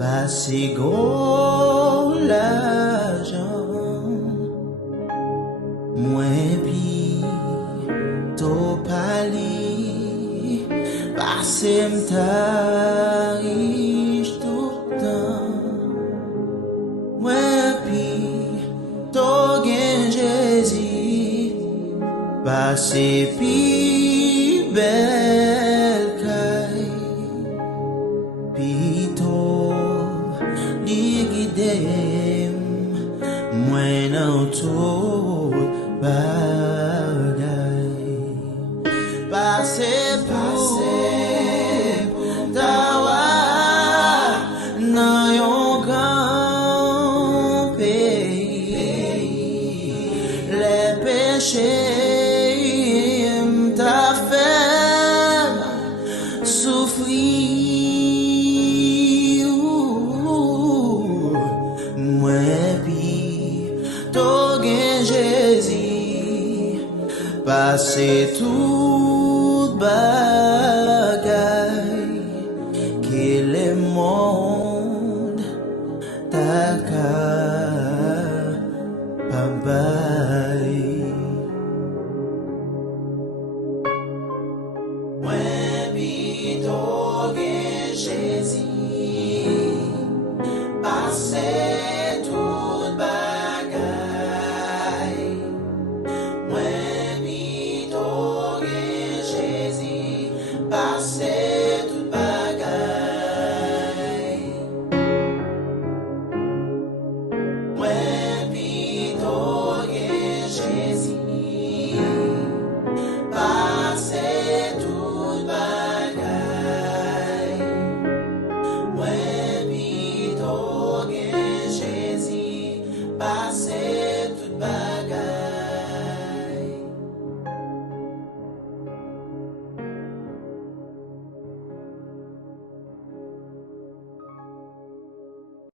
pas si gros l'argent, moins pis, t'as pali, passer m'ta riche tout le temps, moins pis, t'as gain Jésus, passer pi belle caille, pito liquidem, moins non tout bagay, passer pour tawa nan yon grand pays, les péchés t'a fait souffrir, moi puis t'as gain Jésus, passer tout